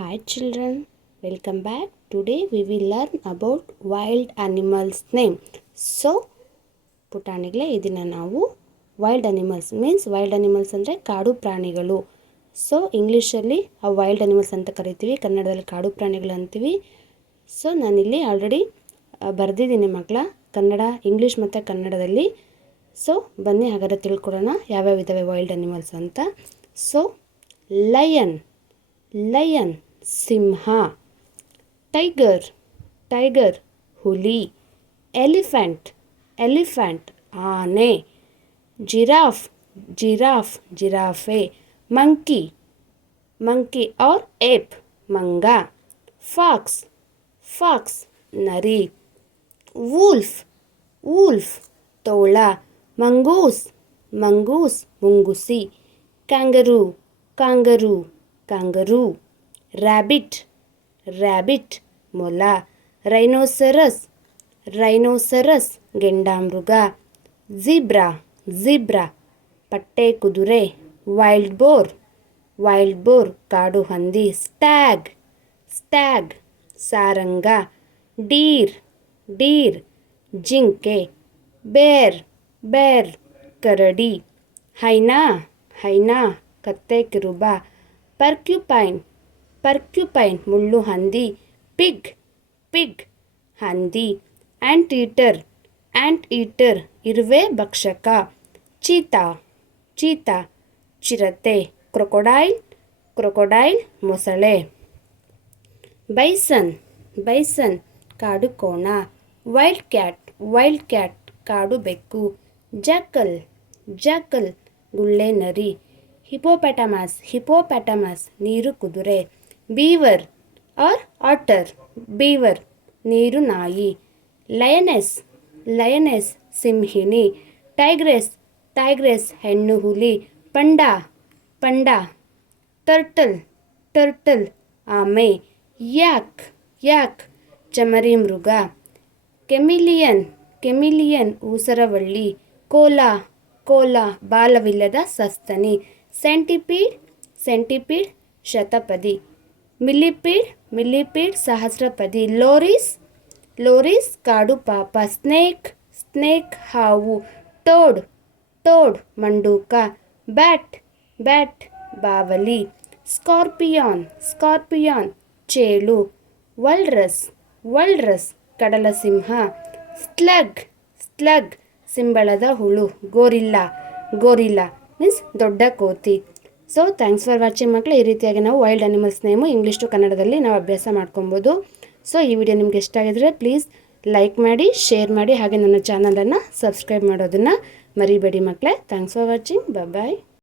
Hi children, welcome back. Today we will learn about wild animals name. So ಪುಟಾಣಿಗಳೇ ಇದನ್ನು ನಾವು wild animals wild animals ಅಂದರೆ ಕಾಡು ಪ್ರಾಣಿಗಳು. So ಇಂಗ್ಲೀಷಲ್ಲಿ ಆ ವೈಲ್ಡ್ ಅನಿಮಲ್ಸ್ ಅಂತ ಕರಿತೀವಿ, ಕನ್ನಡದಲ್ಲಿ ಕಾಡು ಪ್ರಾಣಿಗಳು ಅಂತೀವಿ. ಸೊ ನಾನಿಲ್ಲಿ ಆಲ್ರೆಡಿ ಬರೆದಿದ್ದೀನಿ ಮಕ್ಕಳ, ಕನ್ನಡ ಇಂಗ್ಲೀಷ್ ಮತ್ತು ಕನ್ನಡದಲ್ಲಿ. ಸೊ ಬನ್ನಿ ಹಾಗಾದರೆ ತಿಳ್ಕೊಳ್ಳೋಣ ಯಾವ್ಯಾವ ಇದ್ದಾವೆ ವೈಲ್ಡ್ ಅನಿಮಲ್ಸ್ ಅಂತ. ಸೊ ಲಯನ್ ಸಿಂಹ, ಟೈಗರ್ ಹುಲಿ, ಎಲಿಫೆಂಟ್ ಆನೆ, ಜಿರಾಫೆ, ಮಂಕಿ ಆರ್ ಏಪ್ ಮಂಗ, ಫಾಕ್ಸ್ ನರಿ, ವೂಲ್ಫ್ ತೋಳ, ಮಂಗೂಸ್ ಮುಂಗುಸಿ, ಕಾಂಗರೂ, ರ್ಯಾಬಿಟ್ ಮೊಲ, ರೈನೋಸರಸ್ ಗೆಂಡಾಮೃಗ, ಝೀಬ್ರಾ ಪಟ್ಟೆ ಕುದುರೆ, ವೈಲ್ಡ್ ಬೋರ್ ಕಾಡು ಹಂದಿ, ಸ್ಟ್ಯಾಗ್ ಸಾರಂಗ, ಡೀರ್ ಜಿಂಕೆ, ಬೇರ್ ಕರಡಿ, ಹೈನಾ ಕತ್ತೆ ಕಿರುಬ, ಪರ್ಕ್ಯುಪೈನ್ ಮುಳ್ಳು ಹಂದಿ, ಪಿಗ್ ಹಂದಿ, ಆಂಟ್ ಈಟರ್ ಇರುವೆ ಭಕ್ಷಕ, ಚೀತಾ ಚಿರತೆ, ಕ್ರೊಕೊಡೈಲ್ ಮೊಸಳೆ, ಬೈಸನ್ ಕಾಡು ಕೋಣ, ವೈಲ್ಡ್ ಕ್ಯಾಟ್ ಕಾಡು ಬೆಕ್ಕು, ಜಾಕಲ್ ಗುಳ್ಳೆ ನರಿ, ಹಿಪೋಪ್ಯಾಟಮಸ್ ನೀರು ಕುದುರೆ, ಬೀವರ್ ಆರ್ ಆಟರ್ ನೀರು ನಾಯಿ, ಲಯನೆಸ್ ಸಿಂಹಿಣಿ, ಟೈಗ್ರೆಸ್ ಹೆಣ್ಣು ಹುಲಿ, ಪಂಡಾ ಟರ್ಟಲ್ ಆಮೆ, ಯಾಕ್ ಚಮರಿ ಮೃಗ, ಕೆಮಿಲಿಯನ್ ಊಸರವಳ್ಳಿ, ಕೋಲಾ ಬಾಲವಿಲ್ಲದ ಸಸ್ತನಿ, ಸೆಂಟಿಪೀಡ್ ಶತಪದಿ, ಮಿಲಿಪೀಡ್ ಸಹಸ್ರಪದಿ, ಲೋರಿಸ್ ಕಾಡು ಪಾಪ, ಸ್ನೇಕ್ ಹಾವು, ಟೋಡ್ ಮಂಡೂಕ, ಬ್ಯಾಟ್ ಬಾವಲಿ, ಸ್ಕಾರ್ಪಿಯಾನ್ ಚೇಳು, ವಲ್ರಸ್ ಕಡಲಸಿಂಹ, ಸ್ಲಗ್ ಸಿಂಬಳದ ಹುಳು, ಗೋರಿಲ್ಲಾ ಮೀನ್ಸ್ ದೊಡ್ಡ ಕೋತಿ. ಸೊ ಥ್ಯಾಂಕ್ಸ್ ಫಾರ್ ವಾಚಿಂಗ್ ಮಕ್ಕಳು. ಈ ರೀತಿಯಾಗಿ ನಾವು wild animals name English to ಕನ್ನಡದಲ್ಲಿ ನಾವು ಅಭ್ಯಾಸ ಮಾಡ್ಕೊಬೋದು. ಸೊ ಈ ವಿಡಿಯೋ ನಿಮ್ಗೆ ಇಷ್ಟ ಆಗಿದ್ರೆ ಪ್ಲೀಸ್ ಲೈಕ್ ಮಾಡಿ, ಶೇರ್ ಮಾಡಿ, ಹಾಗೆ ನನ್ನ ಚಾನಲನ್ನು ಸಬ್ಸ್ಕ್ರೈಬ್ ಮಾಡೋದನ್ನು ಮರಿಬೇಡಿ ಮಕ್ಕಳೇ. Thanks for watching. ಬಾಯ್.